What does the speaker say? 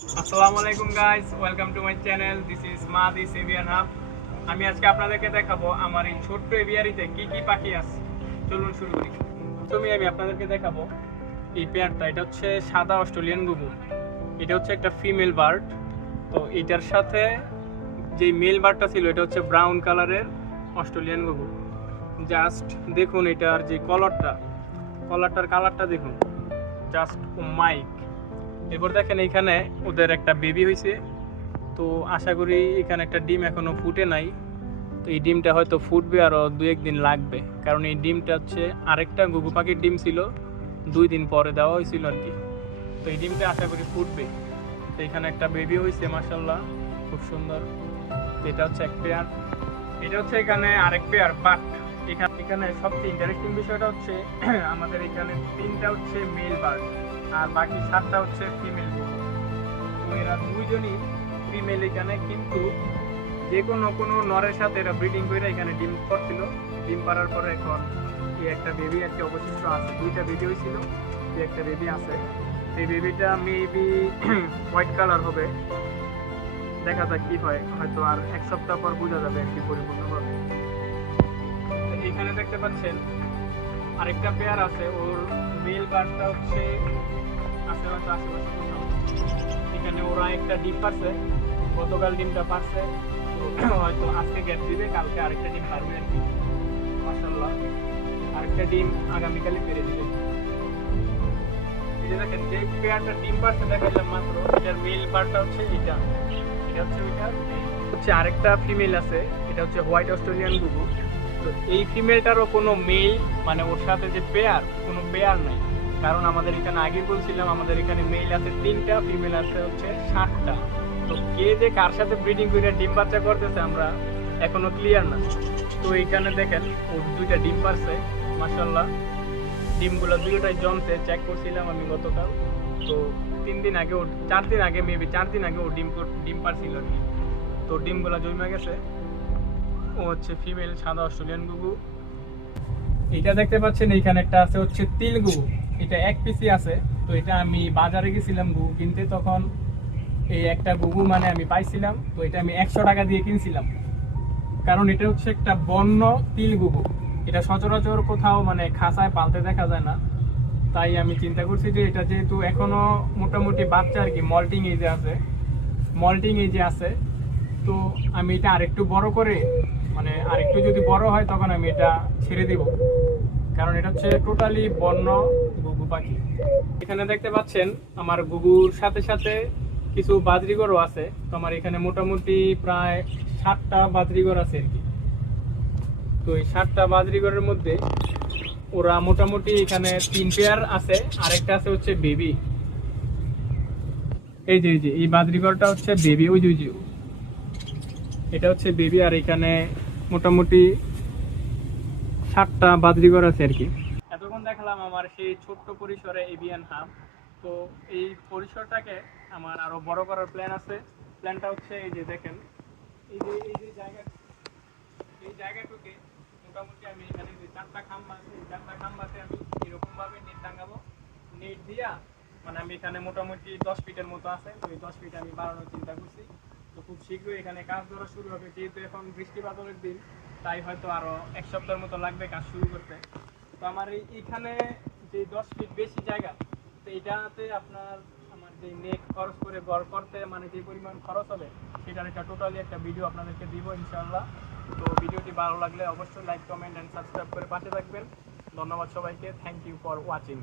আসসালামু আলাইকুম guys, welcome to my channel. This is মাদিস এভিয়ান হাব। আমি আজকে আপনাদেরকে দেখাবো আমার এই ছোট্ট এভিয়ারিতে কি কি পাখি আছে। চলুন শুরু করি। প্রথমে আমি আপনাদেরকে দেখাবো এই পেয়ারটা। এটা হচ্ছে সাদা অস্ট্রেলিয়ান গুগু। এটা হচ্ছে একটা ফিমেল বার্ড। তো এটার সাথে যে মেল বার্ডটা ছিল এটা হচ্ছে ব্রাউন কালারের অস্ট্রেলিয়ান গুগু। জাস্ট দেখুন এটার যে কলারটার কালারটা দেখুন, জাস্ট মাইক। এরপর দেখেন এখানে ওদের একটা বেবি হয়েছে। তো আশা করি এখানে একটা ডিম এখনো ফুটে নাই। তো এই ডিমটা হয়তো ফুটবে আরও 2-1 দিন লাগবে, কারণ এই ডিমটা হচ্ছে আরেকটা ঘুঘু পাখির ডিম ছিল, 2 দিন পরে দেওয়া হয়েছিল আর কি। তো এই ডিমটা আশা করি ফুটবে। তো এখানে একটা বেবি হয়েছে মাশাল্লাহ, খুব সুন্দর। তো এটা হচ্ছে এক পেয়ার। এটা হচ্ছে এখানে আরেক পেয়ার। বাট এখানে সবচেয়ে ইন্টারেস্টিং বিষয়টা হচ্ছে আমাদের এখানে 3টা হচ্ছে মেল বার্ড আর বাকি 7টা হচ্ছে ফিমেল। তো এরা দুইজনই ফিমেল এখানে, কিন্তু যে কোনো নরের সাথে এরা ব্রিডিং করে এখানে ডিম করছিল। ডিম পাড়ার পরে এখন এই একটা বেবি আর কি অবশিষ্ট আছে। 2টা বেবি হয়েছিল, এই একটা বেবি আছে। এই বেবিটা মেবি হোয়াইট কালার হবে। দেখা যাক কি হয়, হয়তো আর 1 সপ্তাহ পর বোঝা যাবে আর কি পরিপূর্ণভাবে। এখানে দেখতে পাচ্ছেন আরেকটা পেয়ার আছে। ওর মেল বার্ডটা হচ্ছে আশেপাশে কোথাও। এখানে ওরা একটা ডিম পারছে, গতকাল ডিমটা পারছে। তো হয়তো আজকে গ্যাপ দিবে, কালকে আরেকটা ডিম পারবে আর কি। মাশাআল্লাহ, আরেকটা ডিম আগামীকালই পেরে দিবে। এই যে দেখেন যে পেয়ারটা ডিম পারছে দেখালাম মাত্র, এটার মেল বার্ডটা হচ্ছে এটা হচ্ছে ওইটার হচ্ছে আরেকটা ফিমেল আছে। এটা হচ্ছে হোয়াইট অস্ট্রেলিয়ান গুগু। তো এই ফিমেলটারও কোনো মেল, মানে ওর সাথে যে পেয়ার, কোনো পেয়ার নাই। কারণ আমাদের এখানে আগে বলছিলাম আমাদের এখানে মেল আছে 3টা, ফিমেল আছে হচ্ছে 7টা। তো কে যে কার সাথে ব্রিডিং করে ডিম বাচ্চা করতেছে আমরা এখনো ক্লিয়ার না। তো এখানে দেখেন ওর 2টা ডিম পারছে মাশাআল্লাহ। ডিমগুলো 2টাই জমছে, চেক করছিলাম আমি গতকাল। তো 3 দিন আগে, ওর 4 দিন আগে, মেবি 4 দিন আগে ও ডিম পারছিল আর কি। তো ডিমগুলো জমে গেছে। ও হচ্ছে ফিমেল সাদা অস্ট্রেলিয়ান গুগু। এটা দেখতে পাচ্ছেন এইখানে একটা আছে হচ্ছে তিল গুগু। এটা 1 পিসই আছে। তো এটা আমি বাজারে গেছিলাম গুগু কিনতে, তখন এই একটা গুগু মানে আমি পাইছিলাম। তো এটা আমি 100 টাকা দিয়ে কিনছিলাম, কারণ এটা হচ্ছে একটা বন্য তিল গুগু। এটা সচরাচর কোথাও মানে খাঁচায় পালতে দেখা যায় না। তাই আমি চিন্তা করছি যে এটা যেহেতু এখনো মোটামুটি বাচ্চা আর কি, মল্টিং এজে আছে, তো আমি এটা আরেকটু বড় করে, মানে আরেকটু যদি বড় হয় তখন আমি এটা ছেড়ে দিব, কারণ এটা হচ্ছে টোটালি বন্য ঘুঘু পাখি। এখানে দেখতে পাচ্ছেন আমার ঘুঘুর সাথে সাথে কিছু বাজরিগরও আছে। তো আমার এখানে মোটামুটি প্রায় 7টা বাজরিগর আছে আর কি। তো এই 7টা বাজরিগরের মধ্যে ওরা মোটামুটি এখানে 3 পেয়ার আছে, আরেকটা আছে হচ্ছে বেবি। এই যে এই বাজরিগরটা হচ্ছে বেবি, ওই যে এটা হচ্ছে বেবি। আর এখানে মোটামুটি 7টা বাজরিগর আছে আর কি। এতক্ষণ দেখলাম আমার সেই ছোট্ট পরিসরে এভিয়ান হাব। তো এই পরিসরটাকে আমার আরো বড় করার প্ল্যান আছে। প্ল্যানটা হচ্ছে এই যে দেখেন, এই যে জায়গাটুকে মোটামুটি আমি এখানে যে 4টা খাম্বা আছে, এই 4টা খাম্বাতে আমি এরকম ভাবে নেট টাঙাবো। নেট দিয়া মানে আমি এখানে মোটামুটি 10 ফিটের মতো আছে। তো এই 10 ফিট আমি বাড়ানোর চিন্তা করছি। তো খুব শীঘ্রই এখানে কাজ ধরা শুরু হবে, যেহেতু এখন বৃষ্টি বাদলের দিন, তাই হয়তো আরো 1 সপ্তাহের মতো লাগবে কাজ শুরু করতে। তো আমার এইখানে যে 10 ফিট বেশি জায়গা, তো এটাতে আমার যে নেট খরচ করে গড় করতে মানে যে পরিমাণ খরচ হবে, সেটার একটা টোটালি একটা ভিডিও আপনাদেরকে দিব ইনশাআল্লাহ। তো ভিডিওটি ভালো লাগলে অবশ্যই লাইক, কমেন্ট অ্যান্ড সাবস্ক্রাইব করে পাশে থাকবেন। ধন্যবাদ সবাইকে। Thank you for watching.